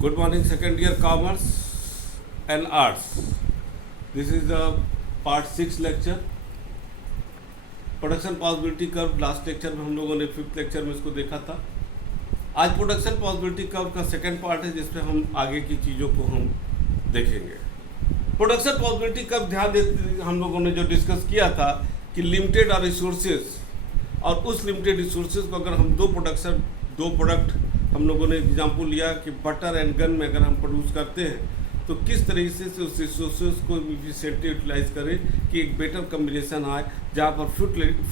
Good morning, second year commerce and arts. This is the part 6 lecture. Production possibility curve last lecture में हम लोगों ने 5th lecture में इसको देखा था. आज प्रोडक्शन पॉसिबिलिटी कर्व का सेकंड पार्ट है जिसमें हम आगे की चीज़ों को हम देखेंगे. प्रोडक्शन पॉसिबिलिटी कर्व ध्यान देते हम लोगों ने जो डिस्कस किया था कि लिमिटेड और रिसोर्सेज, और उस लिमिटेड रिसोर्सेज को अगर हम दो प्रोडक्ट हम लोगों ने एग्जाम्पल लिया कि बटर एंड गन में अगर हम प्रोड्यूस करते हैं तो किस तरीके से उस रिसोर्सेज को इफिशिएंटली यूटिलाइज करें कि एक बेटर कम्बिनेशन आए जहाँ पर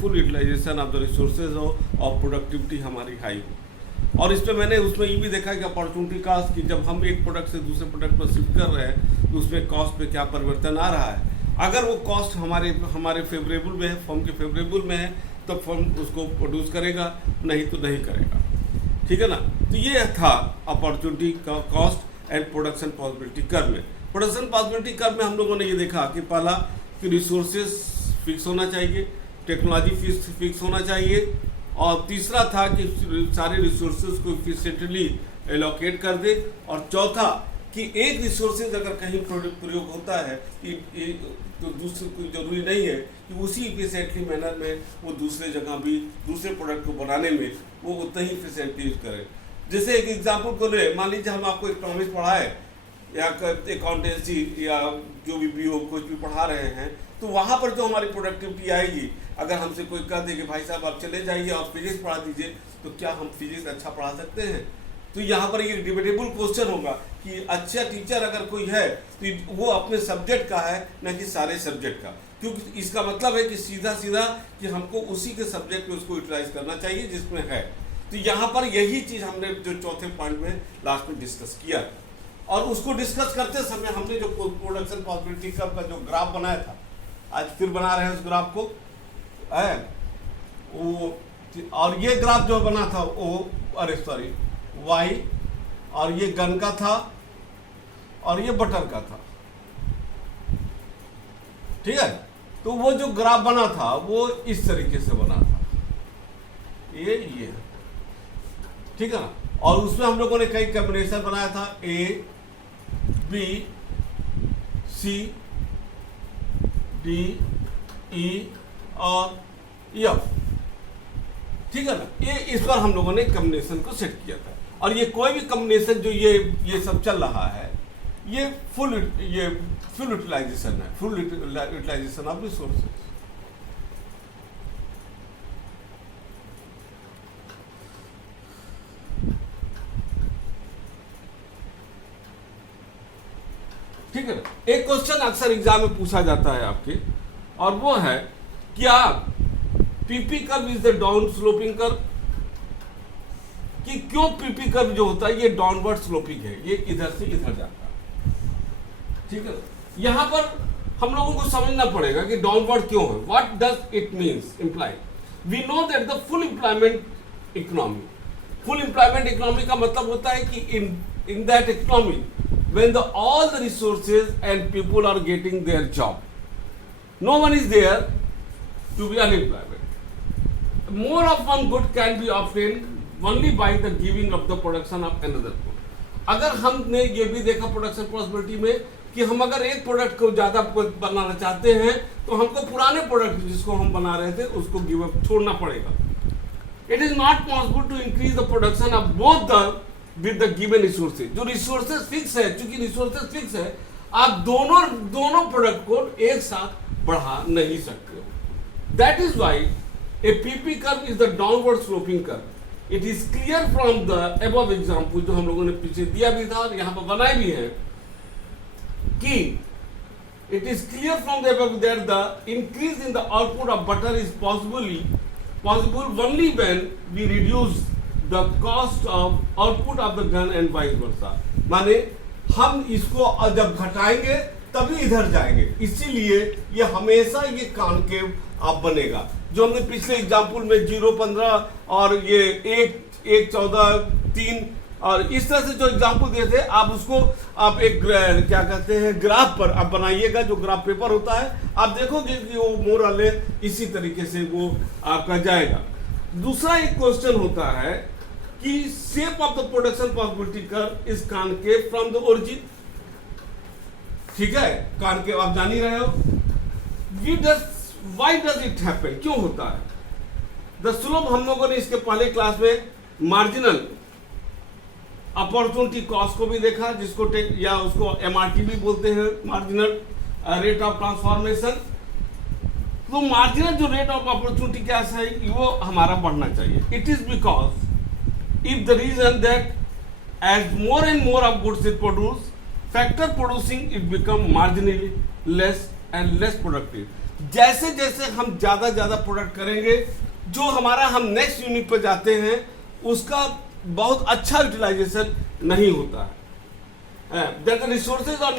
full utilization of the resources हो और प्रोडक्टिविटी हमारी हाई हो. और इसमें मैंने उसमें ये भी देखा कि अपॉर्चुनिटी कॉस्ट की जब हम एक प्रोडक्ट से दूसरे प्रोडक्ट पर शिफ्ट कर रहे हैं तो उसमें कॉस्ट पे क्या परिवर्तन आ रहा है. अगर वो कॉस्ट हमारे फेवरेबल में है, फर्म के फेवरेबल में है, तो फर्म उसको प्रोड्यूस करेगा, नहीं तो नहीं करेगा. ठीक है ना. तो ये था अपॉर्चुनिटी का cost and production possibility curve में. प्रोडक्शन पॉसिबिलिटी कर्व में हम लोगों ने ये देखा कि पहला कि रिसोर्सेज फिक्स होना चाहिए, टेक्नोलॉजी फिक्स होना चाहिए, और तीसरा था कि सारे रिसोर्सेज को इफिशिएंटली एलोकेट कर दे, और चौथा कि एक रिसोर्सेज अगर कहीं प्रयोग होता है तो दूसरे कोई जरूरी नहीं है कि उसी इफिशिएंटली मैनर में वो दूसरे जगह भी दूसरे प्रोडक्ट को बनाने में वो उतना ही इफिशिएंटली यूज करे. जैसे एक एग्जांपल को ले, मान लीजिए हम आपको इकोनॉमिक्स पढ़ाए या अकाउंटेंसी या जो भी बीओ कुछ भी पढ़ा रहे हैं, तो वहाँ पर जो हमारी प्रोडक्टिविटी आएगी, अगर हमसे कोई कह दे कि भाई साहब आप चले जाइए और फिजिक्स पढ़ा दीजिए, तो क्या हम फिजिक्स अच्छा पढ़ा सकते हैं? तो यहाँ पर ये डिबेटेबल क्वेश्चन होगा कि अच्छा टीचर अगर कोई है तो वो अपने सब्जेक्ट का है, न कि सारे सब्जेक्ट का, क्योंकि इसका मतलब है कि सीधा कि हमको उसी के सब्जेक्ट में उसको यूटिलाइज करना चाहिए जिसमें है. तो यहाँ पर यही चीज़ हमने जो चौथे पॉइंट में लास्ट में डिस्कस किया, और उसको डिस्कस करते समय हमने जो प्रोडक्शन पॉसिबिलिटी कर्व का जो ग्राफ बनाया था, आज फिर बना रहे हैं उस ग्राफ को है वो. और ये ग्राफ जो बना था वो वाई, और ये गन का था और ये बटर का था. ठीक है. तो वो जो ग्राफ बना था वो इस तरीके से बना था, ये ठीक है ना. और उसमें हम लोगों ने कई कॉम्बिनेशन बनाया था, A B C D E और एफ. ठीक है ना. ये इस पर हम लोगों ने कॉम्बिनेशन को सेट किया था, और ये कोई भी कॉम्बिनेशन जो ये सब चल रहा है ये फुल यूटिलाइजेशन है, फुल यूटिलाइजेशन ऑफ रिसोर्सेज. ठीक है ना. एक क्वेश्चन अक्सर एग्जाम में पूछा जाता है आपके, और वो है क्या PP curve is the down sloping curve, कि क्यों पीपी कर्व जो होता है ये डाउनवर्ड स्लोपिंग है, ये इधर से इधर जाता है. ठीक है. यहां पर हम लोगों को समझना पड़ेगा कि डाउनवर्ड क्यों है. What does it means imply. We know that the full employment economy, full employment economy का मतलब होता है कि in that economy when all the resources and people are getting their job, no one is there to be unemployment. More of one good can be obtained only by the giving of the production of another good. अगर हमने ये भी देखा production possibility में कि हम अगर एक प्रोडक्ट को ज़्यादा बनाना चाहते हैं तो हमको पुराने प्रोडक्ट जिसको हम बना रहे थे उसको गिव अप छोड़ना पड़ेगा. It is not possible to increase the production of both the with the given resources. जो resources फिक्स है, चूंकि resources फिक्स है, आप दोनों प्रोडक्ट को एक साथ बढ़ा नहीं सकते हो. That is why a PP curve is the downward sloping curve. It is clear from the above example जो हम लोगों ने पीछे दिया भी था और यहाँ पर बनाए भी हैं कि it is clear from the above that the increase in the output of butter is possible only when we reduce the cost of output of the gun and vice versa. माने हम इसको जब घटाएंगे तभी इधर जाएंगे, इसीलिए ये हमेशा ये कॉनकेव आप बनेगा. जो हमने पिछले एग्जाम्पल में 0.15 और ये 1.14 3 और इस तरह से जो एग्जाम्पल दिए थे, आप उसको आप एक क्या कहते हैं ग्राफ पर आप बनाइएगा, जो ग्राफ पेपर होता है, आप देखोगे कि वो मोरल इसी तरीके से वो आपका जाएगा. दूसरा एक क्वेश्चन होता है कि shape of the production possibility curve is concave from the origin. ठीक है, कॉनकेव आप जान ही रहे हो। व्हाई डज इट हैपन, क्यों होता है? द स्लोप हम लोगों ने इसके पहले क्लास में मार्जिनल अपॉर्चुनिटी कॉस्ट को भी देखा, जिसको या उसको एमआरटी भी बोलते हैं, मार्जिनल रेट ऑफ ट्रांसफॉर्मेशन। तो मार्जिनल जो रेट ऑफ अपॉर्चुनिटी क्या है वो हमारा बढ़ना चाहिए। It is because if the reason that as more and more of goods is produce factor producing it become marginally less and less productive. जैसे जैसे हम ज्यादा प्रोडक्ट करेंगे, जो हमारा हम नेक्स्ट यूनिट पर जाते हैं उसका बहुत अच्छा यूटिलाइजेशन नहीं होता है। That the resources are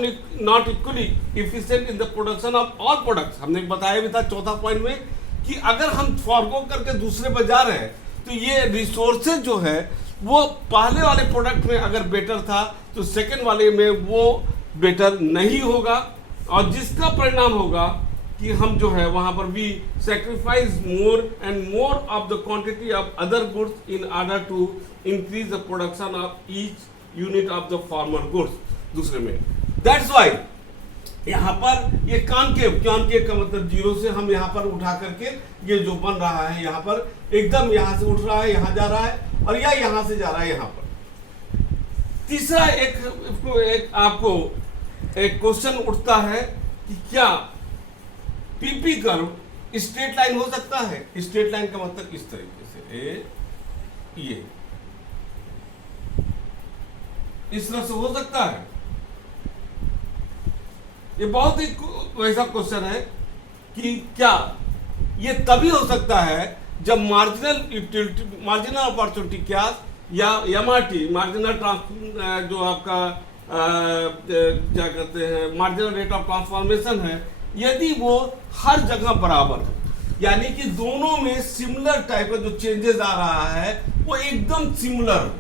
not equally efficient in the production of all products। हमने बताया भी था चौथा पॉइंट में कि अगर हम फॉरगो करके दूसरे पर जा रहे हैं तो ये रिसोर्सेज जो है वो पहले वाले प्रोडक्ट में अगर बेटर था तो सेकेंड वाले में वो बेटर नहीं होगा, और जिसका परिणाम होगा कि हम जो है वहां पर भी sacrifice more and more of the quantity of other goods in order to increase the production of each unit of the former goods. दूसरे में दैट्स वाई यहाँ पर ये कॉनकेव का मतलब जीरो से हम यहाँ पर उठा करके ये जो बन रहा है यहाँ पर एकदम यहाँ से उठ रहा है, यहाँ जा रहा है, और या यहाँ से जा रहा है यहाँ पर। तीसरा एक आपको एक क्वेश्चन उठता है कि क्या पीपी कर्व स्ट्रेट लाइन हो सकता है? स्ट्रेट लाइन का मतलब इस तरीके से ये इस तरह से हो सकता है? ये बहुत ही वैसा क्वेश्चन है कि क्या ये तभी हो सकता है जब मार्जिनल अपॉर्चुनिटी क्या या एमआरटी मार्जिनल जो आपका क्या कहते हैं मार्जिनल रेट ऑफ ट्रांसफॉर्मेशन है, यदि वो हर जगह बराबर हो, यानी कि दोनों में सिमिलर टाइप का जो चेंजेस आ रहा है वो एकदम सिमिलर हो,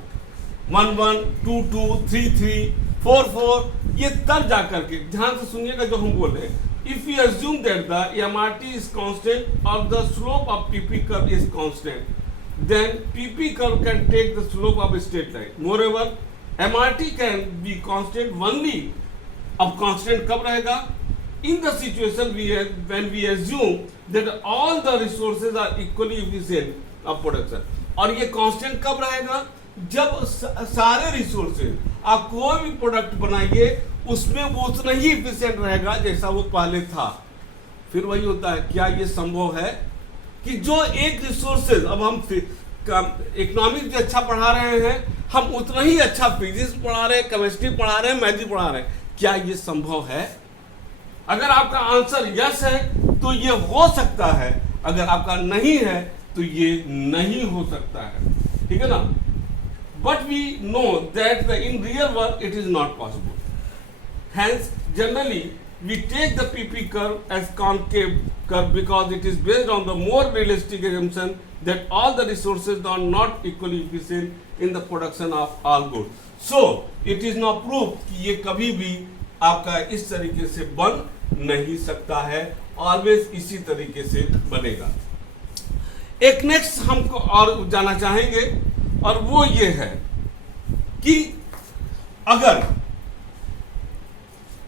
1 1 2 2 3 3 4 4, ये तब जाकर के ध्यान से सुनिएगा जो हम बोले। If you assume that the MRT is constant or the slope of PP curve is constant, then PP curve can take the slope of a straight line. Moreover, MRT can be constant only. अब constant कब रहेगा? In the situation when we assume that all the resources are equally efficient of production. और ये constant कब रहेगा? जब सारे resources आप कोई भी प्रोडक्ट बनाइए उसमें वो उतना ही इफिशिएंट रहेगा जैसा वो पहले था। फिर वही होता है, क्या ये संभव है कि जो एक रिसोर्सेज, अब हम इकोनॉमिक्स जो अच्छा पढ़ा रहे हैं हम उतना ही अच्छा फिजिक्स पढ़ा रहे हैं, केमिस्ट्री पढ़ा रहे हैं, मैथ पढ़ा रहे हैं, क्या ये संभव है? अगर आपका आंसर यस है तो ये हो सकता है, अगर आपका नहीं है तो ये नहीं हो सकता है। ठीक है ना? But we know that in real world it is not possible. Hence, generally we take the PP curve as concave curve because it is based on the more realistic assumption that all the resources are not equally efficient in the production of all goods. So, it is not proved कि ये कभी भी आपका इस तरीके से बन नहीं सकता है, ऑलवेज इसी तरीके से बनेगा। एक नेक्स्ट हमको और जाना चाहेंगे और वो ये है कि अगर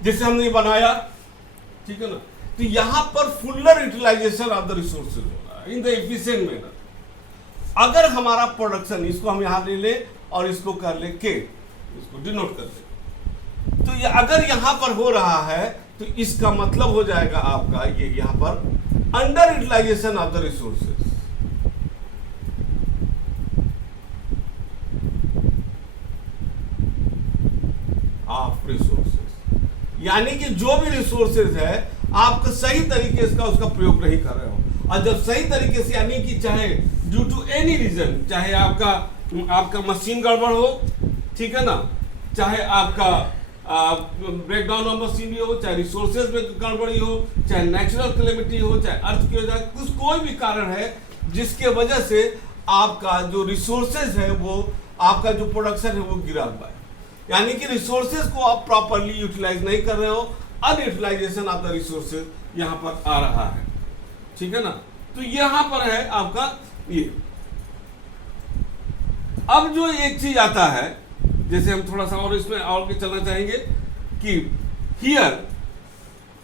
जैसे हमने ये बनाया, ठीक है ना, तो यहां पर fuller utilization of the resources हो रहा है इन द एफिशिएंट मैनर। अगर हमारा प्रोडक्शन, इसको हम यहां ले ले और इसको कर ले के, इसको डिनोट कर ले, तो ये अगर यहां पर हो रहा है तो इसका मतलब हो जाएगा आपका ये यहां पर under utilization of the resources of resources, यानी कि जो भी रिसोर्सेज है आप सही तरीके से उसका प्रयोग नहीं कर रहे हो। और जब सही तरीके से, यानी कि चाहे ड्यू टू एनी रीजन, चाहे आपका मशीन गड़बड़ हो, ठीक है ना, चाहे आपका ब्रेकडाउन ऑफ मशीनरी हो, चाहे रिसोर्सेज में गड़बड़ी हो, चाहे नेचुरल कैलेमिटी हो, चाहे अर्थ की वजह, कुछ कोई भी कारण है जिसके वजह से आपका जो रिसोर्सेज है वो आपका जो प्रोडक्शन है वो गिरा हुआ है, यानी कि रिसोर्सेज को आप प्रॉपरली यूटिलाइज नहीं कर रहे हो, अनयूटिलाइजेशन ऑफ द रिसोर्सेज यहां पर आ रहा है। ठीक है ना? तो यहां पर है आपका ये। अब जो एक चीज आता है, जैसे हम थोड़ा सा और इसमें और भी चलना चाहेंगे कि here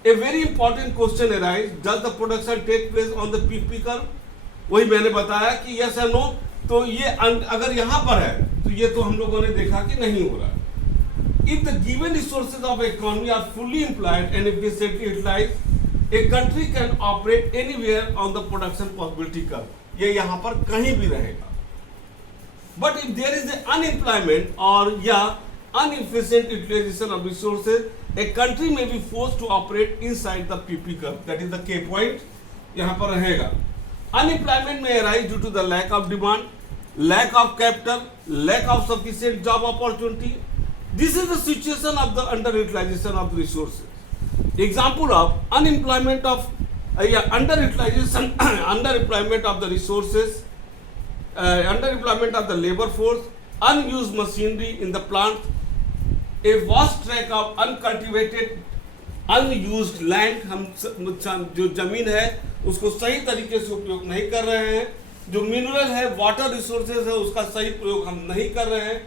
a very important question arise, does the production take place on the PP curve? वही मैंने बताया कि यस और नो। तो ये अगर यहां पर है तो ये तो हम लोगों ने देखा कि नहीं हो रहा है। If the given resources of economy are fully employed and efficiently utilized, a country can operate anywhere on the production possibility curve. ये यहां पर कहीं भी रहेगा। But if there is unemployment और या inefficient utilization of resources, a country may be forced to operate inside the PP curve. That is the K point यहाँ पर रहेगा। Unemployment may arise due to the lack of demand, lack of capital, lack of sufficient job opportunity. This is the situation of the underutilization of the resources. Example of unemployment of underutilization, underemployment of the resources, underemployment of the labor force, unused machinery in the plant, a vast tract of uncultivated unused land, हम जो जमीन है उसको सही तरीके से उपयोग नहीं कर रहे हैं, जो मिनरल है, वाटर रिसोर्सेज है, उसका सही प्रयोग हम नहीं कर रहे हैं,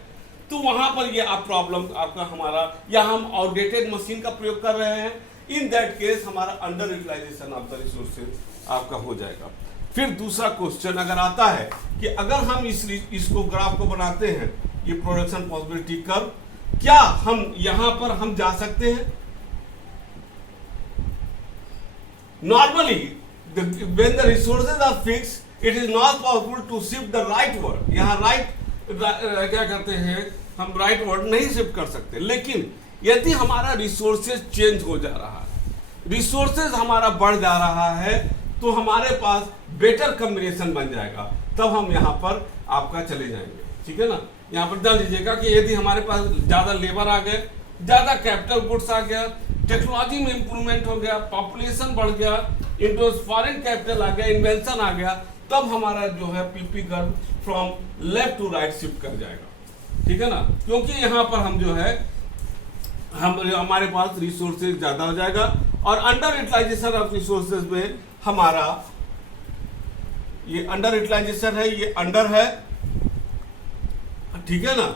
तो वहां पर ये आप प्रॉब्लम आपका हमारा, या हम आउटडेटेड मशीन का प्रयोग कर रहे हैं, इन दैट केस हमारा under utilization of the resources आपका हो जाएगा। फिर दूसरा क्वेश्चन अगर आता है कि अगर हम इसको ग्राफ को बनाते हैं, ये प्रोडक्शन पॉसिबिलिटी कर्व, क्या हम यहां पर हम जा सकते हैं? Normally when the resources are fix, it is not possible to shift the right word. यहां राइट क्या कहते हैं, हम राइट वर्ड नहीं शिफ्ट कर सकते। लेकिन यदि हमारा रिसोर्सेज चेंज हो जा रहा है, रिसोर्सेज हमारा बढ़ जा रहा है, तो हमारे पास बेटर कॉम्बिनेशन बन जाएगा, तब हम यहां पर आपका चले जाएंगे। ठीक है ना, यहां पर जान लीजिएगा कि यदि हमारे पास ज्यादा लेबर आ गए, ज्यादा कैपिटल गुड्स आ गया, टेक्नोलॉजी में इंप्रूवमेंट हो गया, पॉपुलेशन बढ़ गया, इंडो फॉरेन कैपिटल आ गया, इन्वेंशन आ गया, तब हमारा जो है PP curve from left to right shift कर जाएगा। ठीक है ना, क्योंकि यहां पर हम जो है हमारे पास रिसोर्सेज ज्यादा हो जाएगा, और अंडर यूटिलाइजेशन ऑफ रिसोर्सेज में हमारा ये अंडर यूटिलाइजेशन है, ये अंडर है, ठीक है ना,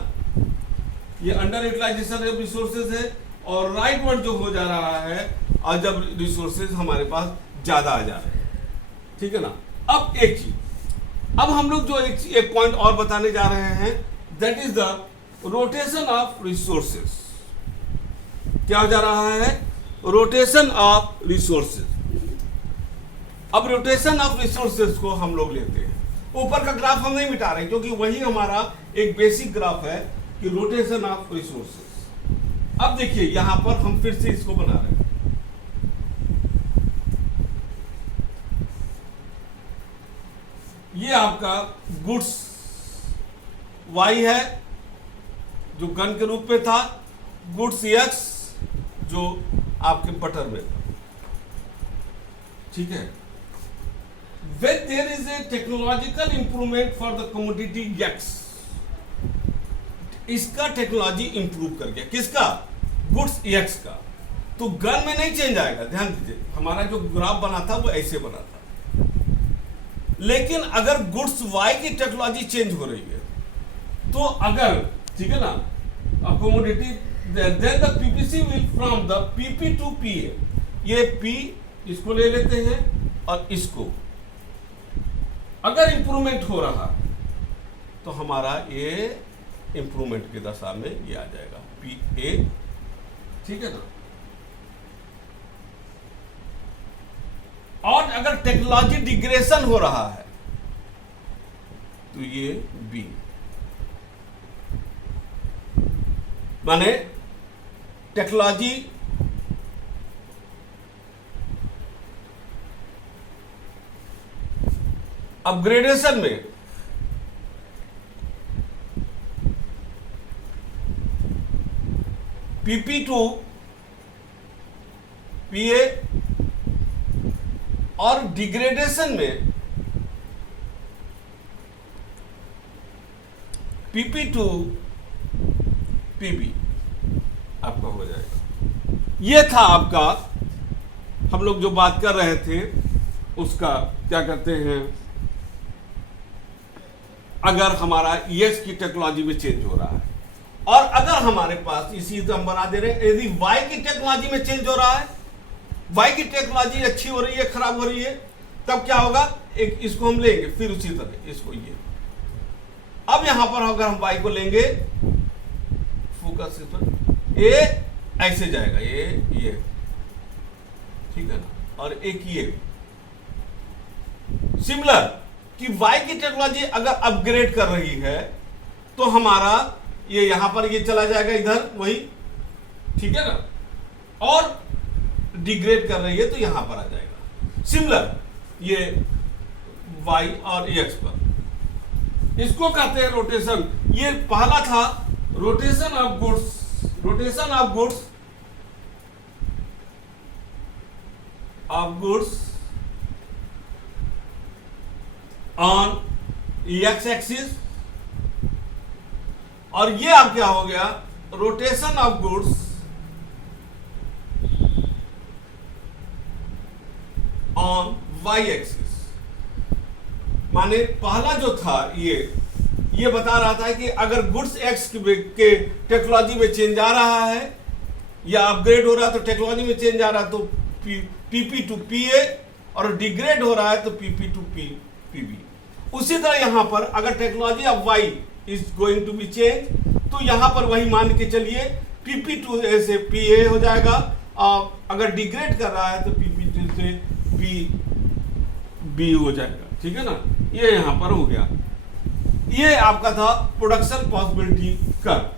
ये अंडर यूटिलाइजेशन ऑफ रिसोर्सेज है, और राइट वर्ड जो हो जा रहा है और जब रिसोर्सेज हमारे पास ज्यादा आ जा रहे हैं। ठीक है ना। अब एक चीज, अब हम लोग जो एक पॉइंट और बताने जा रहे हैं, that is the rotation of resources. क्या हो जा रहा है? Rotation of resources. अब रोटेशन ऑफ रिसोर्सेज को हम लोग लेते हैं, ऊपर का ग्राफ हम नहीं मिटा रहे, क्योंकि वही हमारा एक बेसिक ग्राफ है कि रोटेशन ऑफ रिसोर्सेज। अब देखिए यहां पर हम फिर से इसको बना रहे हैं, ये आपका गुड्स Y है जो गन के रूप में था, गुड्स X जो आपके बटर में था। ठीक है। When there is a technological improvement for the commodity X, इसका टेक्नोलॉजी इंप्रूव कर गया, किसका? गुड्स X का, तो गन में नहीं चेंज आएगा। ध्यान दीजिए, हमारा जो ग्राफ बना था वो ऐसे बना था, लेकिन अगर गुड्स Y की टेक्नोलॉजी चेंज हो रही है, तो अगर, ठीक है ना, commodity, then the PPC will from the PP to PA, ये P इसको ले लेते हैं और इसको, अगर इंप्रूवमेंट हो रहा तो हमारा ये इंप्रूवमेंट की दशा में ये आ जाएगा PA। ठीक है ना। और अगर टेक्नोलॉजी डिग्रेशन हो रहा है तो ये B, माने टेक्नोलॉजी अपग्रेडेशन में PP टू PA, और डिग्रेडेशन में PP टू PB आपका हो जाएगा। ये था आपका, हम लोग जो बात कर रहे थे उसका क्या कहते हैं, अगर हमारा EX की टेक्नोलॉजी में चेंज हो रहा है, और अगर हमारे पास इसी तो हम बना दे रहे हैं, यदि Y की टेक्नोलॉजी में चेंज हो रहा है, Y की टेक्नोलॉजी अच्छी हो रही है, खराब हो रही है, तब क्या होगा, एक इसको हम लेंगे, फिर उसी तरह इसको ये। अब यहां पर अगर हम Y को लेंगे, फोकस इस पर, ये ऐसे जाएगा, ये ठीक है ना, और एक ये सिमिलर कि Y की टेक्नोलॉजी अगर अपग्रेड कर रही है तो हमारा ये यहां पर ये चला जाएगा इधर, वही ठीक है ना, और डिग्रेड कर रही है तो यहां पर आ जाएगा। सिमिलर ये Y और X पर, इसको कहते हैं रोटेशन। ये पहला था rotation of goods on EX axis, और ये अब क्या हो गया, rotation of goods on Y axis. माने पहला जो था ये बता रहा था कि अगर गुड्स X के टेक्नोलॉजी में चेंज आ रहा है या अपग्रेड हो रहा है तो टेक्नोलॉजी में चेंज आ रहा है तो PP टू PA, और डिग्रेड हो रहा है तो PP टू PB। उसी तरह यहां पर अगर technology of Y is going to be change, तो यहां पर वही मान के चलिए PP टू A से PA हो जाएगा, और अगर डिग्रेड कर रहा है तो PP टू से PB हो जाएगा, ठीक है ना। ये यहां पर हो गया, ये आपका था प्रोडक्शन पॉसिबिलिटी कर्व,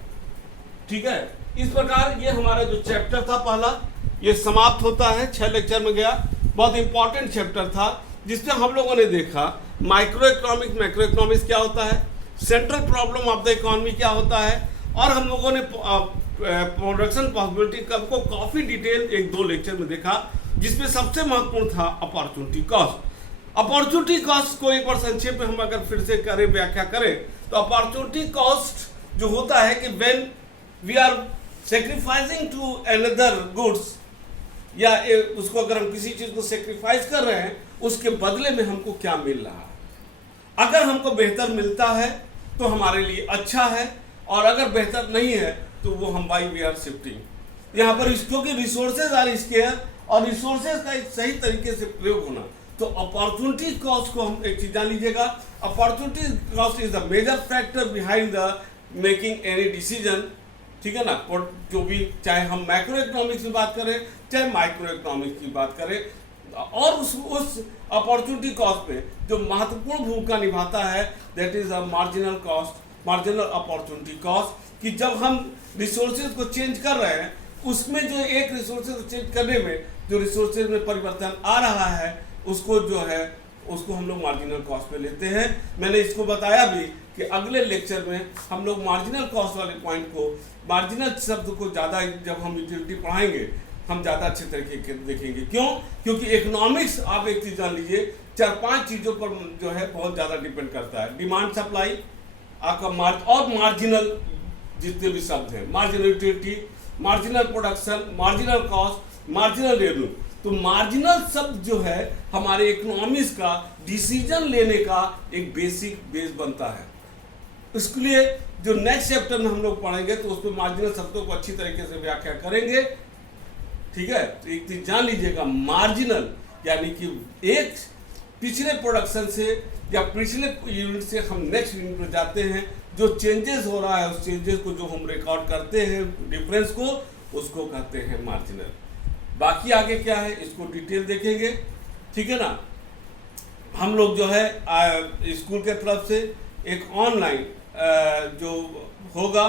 ठीक है। इस प्रकार ये हमारा जो चैप्टर था पहला, ये समाप्त होता है। 6 लेक्चर में गया, बहुत इंपॉर्टेंट चैप्टर था, जिसमें हम लोगों ने देखा माइक्रो इकोनॉमिक्स, मैक्रो इकोनॉमिक्स क्या होता है, central problem of the economy क्या होता है, और हम लोगों ने प्रोडक्शन पॉसिबिलिटी कर्व को काफी डिटेल 1-2 लेक्चर में देखा, जिसमें सबसे महत्वपूर्ण था अपॉर्चुनिटी कॉस्ट। अपॉर्चुनिटी कॉस्ट को एक बार संक्षेप में हम अगर फिर से करें, व्याख्या करें, तो अपॉर्चुनिटी कॉस्ट जो होता है कि when we are sacrificing to another goods, या उसको अगर हम किसी चीज को सेक्रीफाइस कर रहे हैं, उसके बदले में हमको क्या मिल रहा है। अगर हमको बेहतर मिलता है तो हमारे लिए अच्छा है, और अगर बेहतर नहीं है तो वो हम बाई वी आर शिफ्टिंग। यहाँ पर क्योंकि रिसोर्सेज आर स्केयर, और रिसोर्सेज का एक सही तरीके से प्रयोग होना, तो अपॉर्चुनिटी कॉस्ट को हम एक चीज जान लीजिएगा, opportunity cost is the major factor behind the making any decision, ठीक है ना। और जो भी, चाहे हम मैक्रो इकोनॉमिक्स की बात करें, चाहे माइक्रो इकोनॉमिक्स की बात करें, और उस अपॉर्चुनिटी कॉस्ट पे जो महत्वपूर्ण भूमिका निभाता है, that is a marginal cost, marginal opportunity cost, कि जब हम रिसोर्सेज को चेंज कर रहे हैं, उसमें जो एक रिसोर्सेज को चेंज करने में जो रिसोर्सेज में परिवर्तन आ रहा है, उसको जो है उसको हम लोग मार्जिनल कॉस्ट पे लेते हैं। मैंने इसको बताया भी कि अगले लेक्चर में हम लोग मार्जिनल कॉस्ट वाले पॉइंट को, मार्जिनल शब्द को ज़्यादा जब हम यूटिलिटी पढ़ाएंगे, हम ज़्यादा अच्छे तरीके के देखेंगे। क्यों? क्योंकि इकोनॉमिक्स, आप एक चीज़ जान लीजिए, 4-5 चीज़ों पर जो है बहुत ज़्यादा डिपेंड करता है। डिमांड सप्लाई, आपका और मार्जिनल जितने भी शब्द हैं, marginal utility, marginal production, marginal cost, marginal revenue. तो मार्जिनल शब्द जो है हमारे इकोनॉमिक्स का डिसीजन लेने का एक बेसिक बेस बनता है। इसके लिए जो नेक्स्ट चैप्टर में हम लोग पढ़ेंगे तो उसमें मार्जिनल शब्दों को अच्छी तरीके से व्याख्या करेंगे, ठीक है। तो एक चीज जान लीजिएगा, मार्जिनल यानी कि एक पिछले प्रोडक्शन से या पिछले यूनिट से हम नेक्स्ट यूनिट में जाते हैं, जो चेंजेस हो रहा है उस चेंजेस को जो हम रिकॉर्ड करते हैं, डिफरेंस को, उसको कहते हैं मार्जिनल। बाकी आगे क्या है इसको डिटेल देखेंगे, ठीक है ना। हम लोग जो है स्कूल के तरफ से एक ऑनलाइन जो होगा,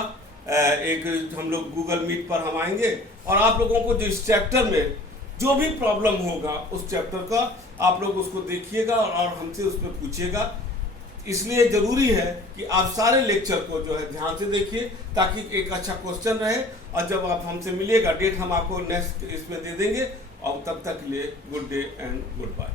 एक हम लोग गूगल मीट पर हम आएंगे, और आप लोगों को जो इस चैप्टर में जो भी प्रॉब्लम होगा उस चैप्टर का आप लोग उसको देखिएगा और हमसे उस पर पूछिएगा। इसलिए ज़रूरी है कि आप सारे लेक्चर को जो है ध्यान से देखिए, ताकि एक अच्छा क्वेश्चन रहे, और जब आप हमसे मिलिएगा, डेट हम आपको नेक्स्ट इसमें दे देंगे। और तब तक के लिए good day and good bye.